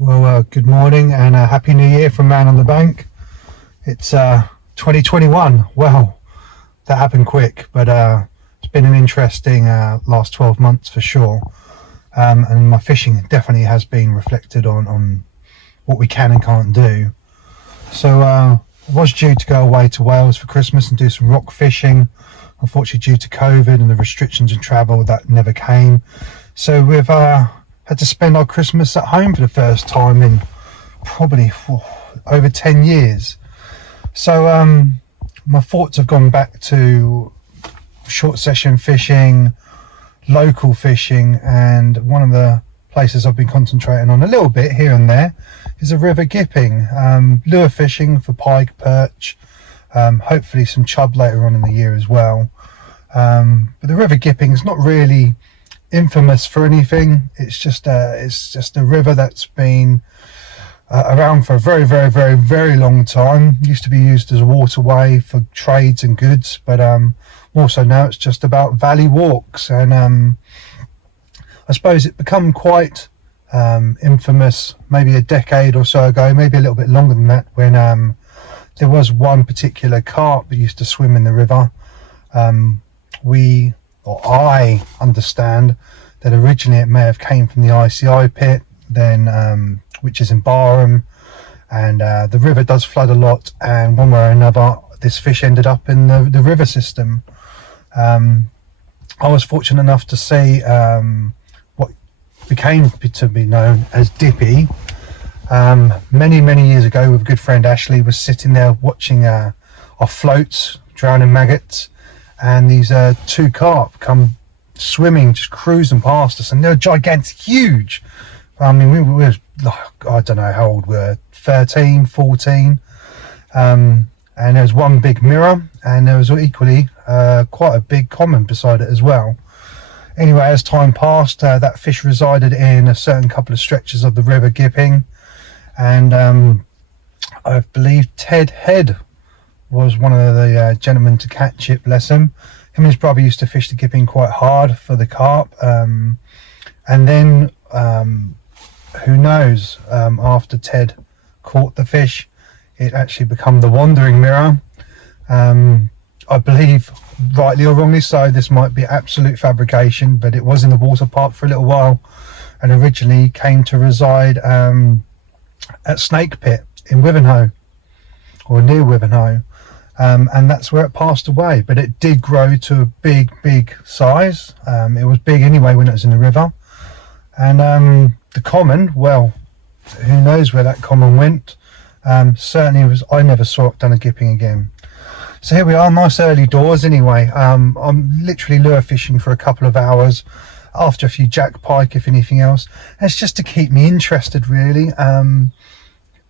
Well, good morning and Happy New Year from Man on the Bank. It's 2021. Well, that happened quick, but it's been an interesting last 12 months for sure. And my fishing definitely has been reflected on what we can and can't do. So I was due to go away to Wales for Christmas and do some rock fishing. Unfortunately, due to COVID and the restrictions in travel, that never came. So we've had to spend our Christmas at home for the first time in probably over 10 years. So my thoughts have gone back to short session fishing, local fishing, and one of the places I've been concentrating on a little bit here and there is a river gipping, lure fishing for pike, perch, hopefully some chub later on in the year as well. But the river gipping is not really infamous for anything. It's just a river that's been around for a very long time. It used to be used as a waterway for trades and goods, but more so now it's just about valley walks. And I suppose it become quite infamous maybe a decade or so ago, maybe a little bit longer than that, when there was one particular carp that used to swim in the river. I understand that originally it may have came from the ICI pit, then which is in Barham, and the river does flood a lot, and one way or another this fish ended up in the river system. I was fortunate enough to see what became to be known as Dippy many years ago. With a good friend Ashley was sitting there watching our floats drowning maggots, and these two carp come swimming, just cruising past us, and they're gigantic, huge. I mean, we were like, I don't know how old we were, 13, 14, and there was one big mirror, and there was equally quite a big common beside it as well. Anyway, as time passed, that fish resided in a certain couple of stretches of the river gipping, and I believe Ted Head was one of the gentlemen to catch it, bless him. Him and his brother used to fish the gipping quite hard for the carp, and then who knows, after Ted caught the fish, it actually became the wandering mirror. I believe, rightly or wrongly so, this might be absolute fabrication, but it was in the water park for a little while, and originally came to reside at Snake Pit in Wivenhoe, or near Wivenhoe. And that's where it passed away, but it did grow to a big size. It was big anyway when it was in the river. And the common, well, who knows where that common went. Certainly I never saw it done a gipping again. So here we are, nice early doors anyway. I'm literally lure fishing for a couple of hours after a few Jack Pike, if anything else. And it's just to keep me interested, really. I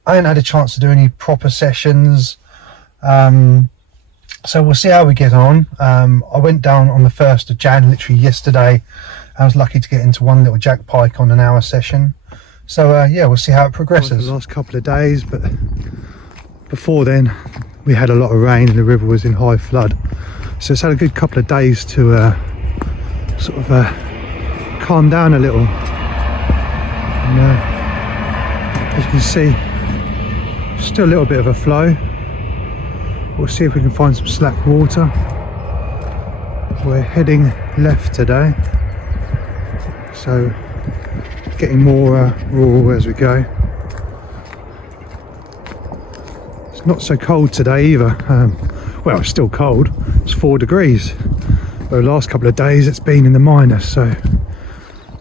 haven't had a chance to do any proper sessions. So we'll see how we get on. I went down on the 1st of Jan, literally yesterday. I was lucky to get into one little Jack Pike on an hour session. So yeah, we'll see how it progresses. The last couple of days, but before then we had a lot of rain and the river was in high flood. So it's had a good couple of days to sort of calm down a little. And as you can see, still a little bit of a flow. We'll see if we can find some slack water. We're heading left today, so getting more raw as we go. It's not so cold today either. Well, it's still cold. It's 4 degrees. But the last couple of days it's been in the minus, so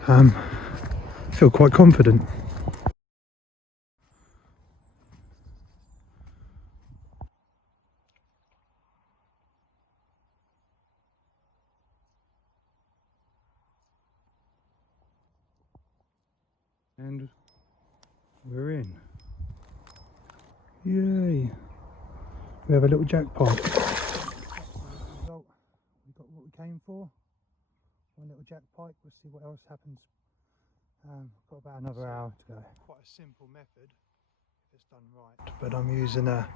I feel quite confident. And we're in. Yay! We have a little Jack Pike. Result. We got what we came for. One little Jack Pike. We'll see what else happens. Got about another hour to go. Quite a simple method if it's done right. But I'm using a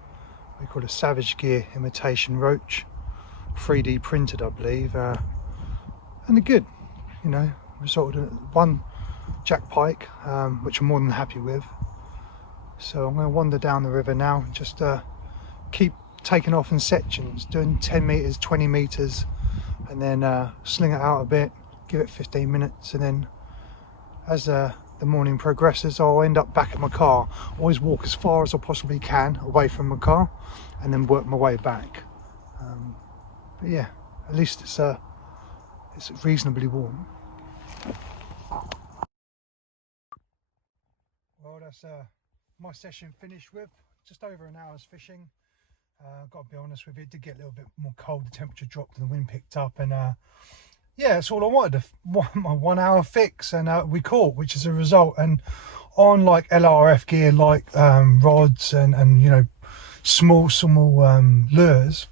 what we call a Savage Gear imitation roach, 3D printed, I believe, and they're good. You know, resulted in Jack Pike, which I'm more than happy with. So I'm going to wander down the river now, just keep taking off in sections, doing 10 meters, 20 meters, and then sling it out a bit, give it 15 minutes, and then as the morning progresses, I'll end up back at my car. Always walk as far as I possibly can away from my car, and then work my way back. But yeah, at least it's reasonably warm. Well, that's my session finished with just over an hour's fishing. Got to be honest with you, it did get a little bit more cold. The temperature dropped and the wind picked up, and yeah, that's all I wanted. My 1 hour fix, and we caught, which is a result. And on like LRF gear, like rods and you know, small lures,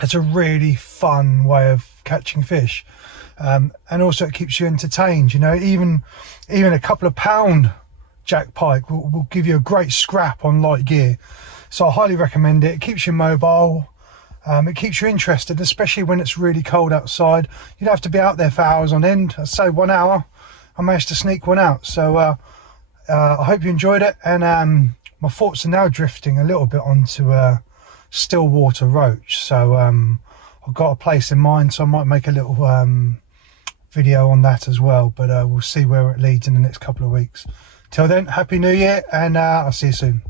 it's a really fun way of catching fish, and also it keeps you entertained. You know, even a couple of pound Jack Pike will give you a great scrap on light gear. So I highly recommend it. It keeps you mobile. It keeps you interested, especially when it's really cold outside. You don't have to be out there for hours on end. I'd say 1 hour, I managed to sneak one out. So I hope you enjoyed it. And my thoughts are now drifting a little bit onto stillwater roach. So I've got a place in mind, so I might make a little video on that as well. But we'll see where it leads in the next couple of weeks. Till then, Happy New Year, and I'll see you soon.